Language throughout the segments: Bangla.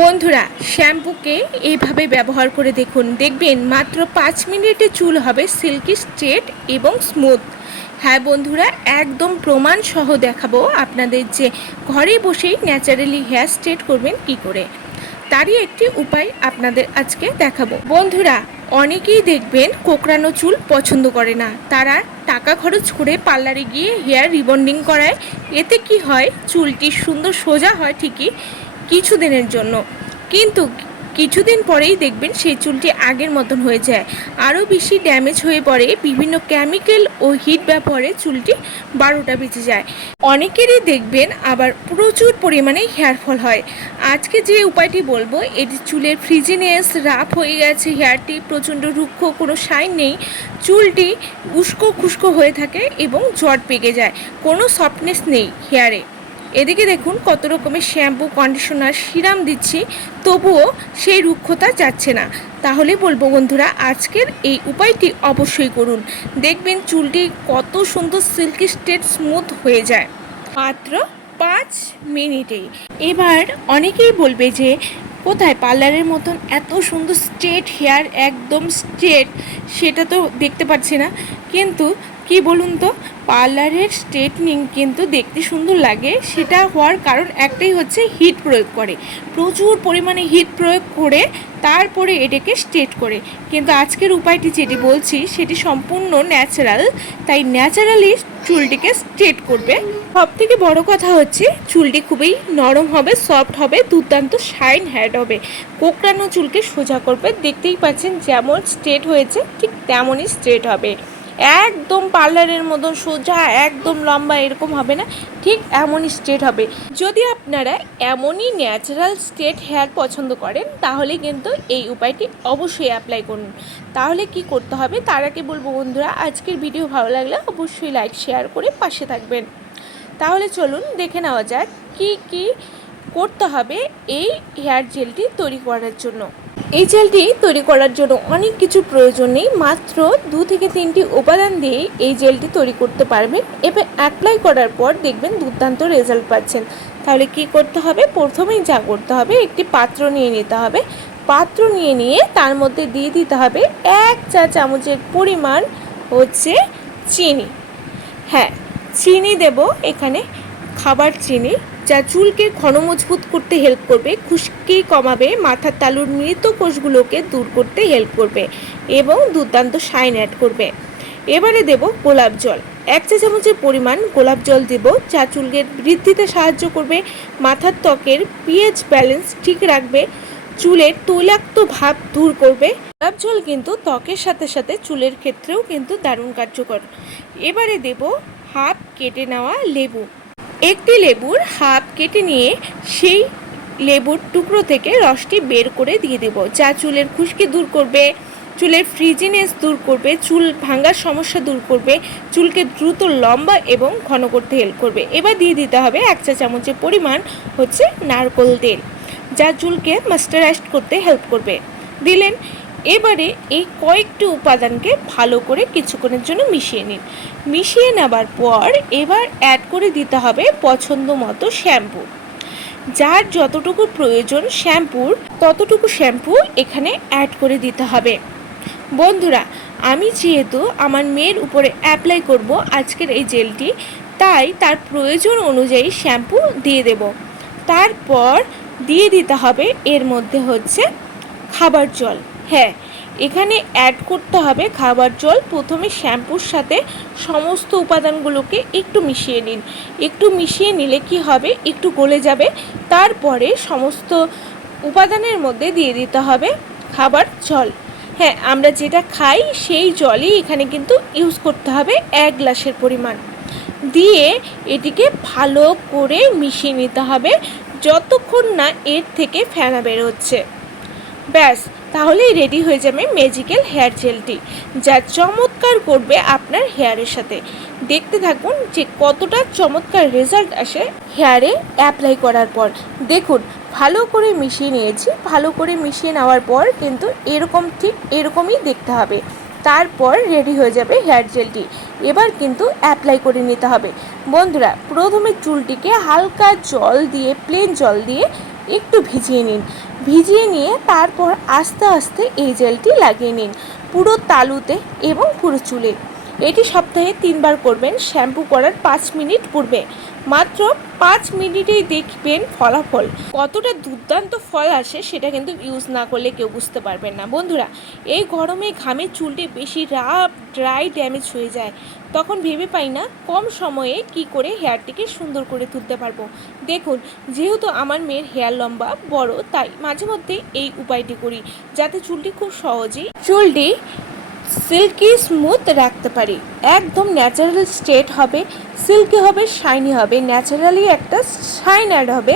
বন্ধুরা, শ্যাম্পুকে এইভাবে ব্যবহার করে দেখুন। দেখবেন মাত্র পাঁচ মিনিটে চুল হবে সিল্কি স্ট্রেট এবং স্মুথ। হ্যাঁ বন্ধুরা, একদম প্রমাণ সহ দেখাবো আপনাদের যে ঘরে বসেই ন্যাচারালি হেয়ার স্ট্রেট করবেন কি করে। তারই একটি উপায় আপনাদের আজকে দেখাবো। বন্ধুরা, অনেকেই দেখবেন কোকড়ানো চুল পছন্দ করে না। তারা টাকা খরচ করে পার্লারে গিয়ে হেয়ার রিবন্ডিং করায়। এতে কি হয়? চুলটি সুন্দর সোজা হয় ঠিকই। কিছুদিনের জন্য। কিন্তু কিছুদিন পরেই দেখবেন সেই চুলটি আগের মতন হয়ে যায়। আরও বেশি ড্যামেজ হয়ে পড়ে বিভিন্ন কেমিক্যাল ও হিট ব্যবহারে চুলটি বারোটা বেঁচে যায়। অনেকেরই দেখবেন আবার প্রচুর পরিমাণে হেয়ার ফল হয়। আজকে যে উপায়টি বলব এটি চুলের ফ্রিজিনেস, রাফ হয়ে গেছে, হেয়ারটি প্রচণ্ড রুক্ষ, কোনো শাইন নেই, চুলটি উস্কো খুস্কো হয়ে থাকে এবং জট পেকে যায়। কোনো সফটনেস নেই হেয়ারে। এদিকে দেখুন কত রকমের শ্যাম্পু কন্ডিশনার সিরাম দিচ্ছি, তবুও সেই রুক্ষতা যাচ্ছে না। তাহলে বলব বন্ধুরা, আজকের এই উপায়টি অবশ্যই করুন। দেখবেন চুলটি কত সুন্দর সিল্কি স্ট্রেট স্মুথ হয়ে যায়। মাত্র পাঁচ মিনিটেই এবার অনেকেই বলবে যে, কোথায় পার্লারের মতন এত সুন্দর স্ট্রেট হেয়ার একদম স্ট্রেট সেটা তো দেখতে পাচ্ছি না। কিন্তু কি বলুন তো? পার্লারের স্ট্রেটনিং কিন্তু দেখতে সুন্দর লাগে। সেটা হওয়ার কারণ একটাই হচ্ছে হিট প্রয়োগ করে। প্রচুর পরিমাণে হিট প্রয়োগ করে তারপরে এটাকে স্ট্রেট করে। কিন্তু আজকের উপায়টি যেটি বলছি, সেটি সম্পূর্ণ ন্যাচারাল। তাই ন্যাচারালি চুলটিকে স্ট্রেট করবে। সব থেকে বড় কথা হচ্ছে, চুলটি খুবই নরম হবে, সফট হবে, দুর্দান্ত শাইন হেড হবে। কোকড়ানো চুলকে সোজা করবে। দেখতেই পাচ্ছেন, যেমন স্ট্রেট হয়েছে, ঠিক তেমনই স্ট্রেট হবে। একদম পার্লারের মতন সোজা, একদম লম্বা, এরকম হবে না। ঠিক এমনই স্ট্রেট হবে। যদি আপনারা এমনই ন্যাচারাল স্ট্রেট হেয়ার পছন্দ করেন, তাহলে কিন্তু এই উপায়টি অবশ্যই অ্যাপ্লাই করুন। তাহলে কি করতে হবে? তার আগে বলব বন্ধুরা, আজকের ভিডিও ভালো লাগলে অবশ্যই লাইক শেয়ার করে পাশে থাকবেন। তাহলে চলুন দেখে নেওয়া যাক কি কি করতে হবে এই হেয়ার জেলটি তৈরি করার জন্য। এই জেলটি তৈরি করার জন্য অনেক কিছু প্রয়োজন নেই, মাত্র দু থেকে তিনটি উপাদান দিয়ে এই জেলটি তৈরি করতে পারবেন। এবার অ্যাপ্লাই করার পর দেখবেন দুর্দান্ত রেজাল্ট পাচ্ছেন। তাহলে কি করতে হবে? প্রথমেই যা করতে হবে, একটি পাত্র নিয়ে নিতে হবে। পাত্র নিয়ে নিয়ে তার মধ্যে দিয়ে দিতে হবে এক চা চামচের পরিমাণ হচ্ছে চিনি। হ্যাঁ চিনি দেব এখানে, খাবার চিনি। যা চুলকে ঘন মজবুত করতে হেল্প করবে, খুশকি কমাবে, মাথার তালুর মৃত কোষগুলোকে দূর করতে হেল্প করবে এবং দুর্দান্ত শাইন অ্যাড করবে। এবারে দেব গোলাপ জল। এক চা চামচের পরিমাণ গোলাপ জল দেব যা চুলকে বৃদ্ধিতে সাহায্য করবে, মাথার ত্বকের পিএইচ ব্যালেন্স ঠিক রাখবে চুলের তৈলাক্ত ভাব দূর করবে। গোলাপ জল কিন্তু ত্বকের সাথে সাথে চুলের ক্ষেত্রেও কিন্তু দারুণ কার্যকর। এবারে দেব হাফ কেটে নেওয়া লেবু। একটি লেবুর হাফ কেটে নিয়ে সেই লেবুর টুকরো থেকে রসটি বের করে দিয়ে দেব, যা চুলের খুশকি দূর করবে, চুলের ফ্রিজিনেস দূর করবে, চুল ভাঙার সমস্যা দূর করবে, চুলকে দ্রুত, লম্বা এবং ঘন করতে হেল্প করবে। এবার দিয়ে দিতে হবে এক চা চামচের পরিমাণ হচ্ছে নারকোল তেল, যা চুলকে মাস্টারাইজড করতে হেল্প করবে। দিলেন এবারে এই কয়েকটি উপাদানকে ভালো করে কিছুক্ষণের জন্য মিশিয়ে নিন। মিশিয়ে নেবার পর এবার অ্যাড করে দিতে হবে পছন্দ মতো শ্যাম্পু যার যতটুকু প্রয়োজন শ্যাম্পুর ততটুকু শ্যাম্পু এখানে অ্যাড করে দিতে হবে। বন্ধুরা, আমি যেহেতু আমার মেয়ের উপরে অ্যাপ্লাই করব আজকের এই জেলটি তাই তার প্রয়োজন অনুযায়ী শ্যাম্পু দিয়ে দেব। তারপর দিয়ে দিতে হবে এর মধ্যে হচ্ছে খাবার জল। হ্যাঁ এখানে অ্যাড করতে হবে খাবার জল। প্রথমে শ্যাম্পুর সাথে সমস্ত উপাদানগুলোকে একটু মিশিয়ে নিন। একটু মিশিয়ে নিলে কি হবে? একটু গলে যাবে। তারপরে সমস্ত উপাদানের মধ্যে দিয়ে দিতে হবে খাবার জল। হ্যাঁ আমরা যেটা খাই সেই জলই এখানে কিন্তু ইউজ করতে হবে এক গ্লাসের পরিমাণ। দিয়ে এটিকে ভালো করে মিশিয়ে নিতে হবে। যতক্ষণ না এর থেকে ফেনা বের হচ্ছে। ব্যাস তাহলেই রেডি হয়ে যাবে ম্যাজিক্যাল হেয়ার জেলটি যা চমৎকার করবে আপনার হেয়ারের সাথে। দেখতে থাকুন যে কতটা চমৎকার রেজাল্ট আসে হেয়ারে অ্যাপ্লাই করার পর। দেখুন, ভালো করে মিশিয়ে নিয়েছি, ভালো করে মিশিয়ে নেওয়ার পর কিন্তু এরকম ঠিক এরকমই দেখতে হবে। তারপর রেডি হয়ে যাবে হেয়ার জেলটি এবার কিন্তু অ্যাপ্লাই করে নিতে হবে। বন্ধুরা, প্রথমে চুলটিকে হালকা জল দিয়ে প্লেন জল দিয়ে একটু ভিজিয়ে নিন। ভিজিয়ে নিয়ে তারপর আস্তে আস্তে এই জেলটি লাগিয়ে নিন। পুরো তালুতে এবং পুরো চুলে। এটি সপ্তাহে তিনবার করবেন, শ্যাম্পু করার পাঁচ মিনিট পূর্বে। মাত্র পাঁচ মিনিটেই দেখবেন ফলাফল। কতটা দুর্দান্ত ফল আসে সেটা কিন্তু ইউজ না করলে কেউ বুঝতে পারবেন না। বন্ধুরা, এই গরমে ঘামে চুলটি বেশি রাফ ড্রাই ড্যামেজ হয়ে যায়। তখন ভেবে পাই না কম সময়ে কি করে হেয়ারটিকে সুন্দর করে তুলতে পারব। দেখুন, যেহেতু আমার মেয়ের হেয়ার লম্বা, বড়, তাই মাঝে মধ্যে এই উপায়টি করি, যাতে চুলটি খুব সহজেই, চুলটি সিল্কি স্মুথ রাখতে পারি। একদম ন্যাচারাল স্টেট হবে, সিল্কি হবে, শাইনি হবে, ন্যাচারালি একটা শাইন অ্যাড হবে।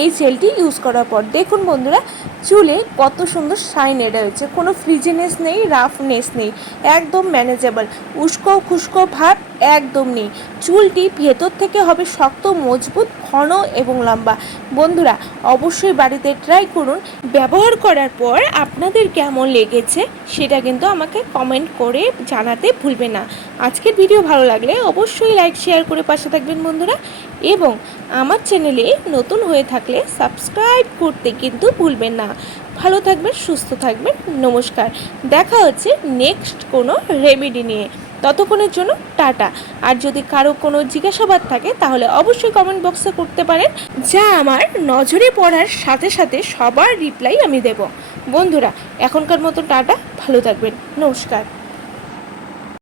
এই জেলটি ইউজ করার পর দেখুন বন্ধুরা, চুলে কত সুন্দর শাইন অ্যাড হয়েছে। কোনো ফ্রিজিনেস নেই, রাফনেস নেই, একদম ম্যানেজেবল উস্কো খুস্কো ভাব একদম নেই। চুলটি ভেতর থেকে হবে শক্ত, মজবুত ঘন এবং লম্বা। বন্ধুরা, অবশ্যই বাড়িতে ট্রাই করুন। ব্যবহার করার পর আপনাদের কেমন লেগেছে সেটা কিন্তু আমাকে কমেন্ট করে জানাতে ভুলবে না। আজকের ভিডিও ভালো লাগলে অবশ্যই লাইক শেয়ার করে পাশে থাকবেন বন্ধুরা। এবং আমার চ্যানেলে নতুন হয়ে থাকলে সাবস্ক্রাইব করতে কিন্তু ভুলবেন না। ভালো থাকবেন, সুস্থ থাকবেন। নমস্কার। দেখা হচ্ছে নেক্সট কোনো রেমেডি নিয়ে। ততক্ষণের জন্য টাটা। আর যদি কারও কোনো জিজ্ঞাসাবাদ থাকে, তাহলে অবশ্যই কমেন্ট বক্সে করতে পারেন, যা আমার নজরে পড়ার সাথে সাথে সবার রিপ্লাই আমি দেব। বন্ধুরা, এখনকার মতো টাটা, ভালো থাকবেন। নমস্কার।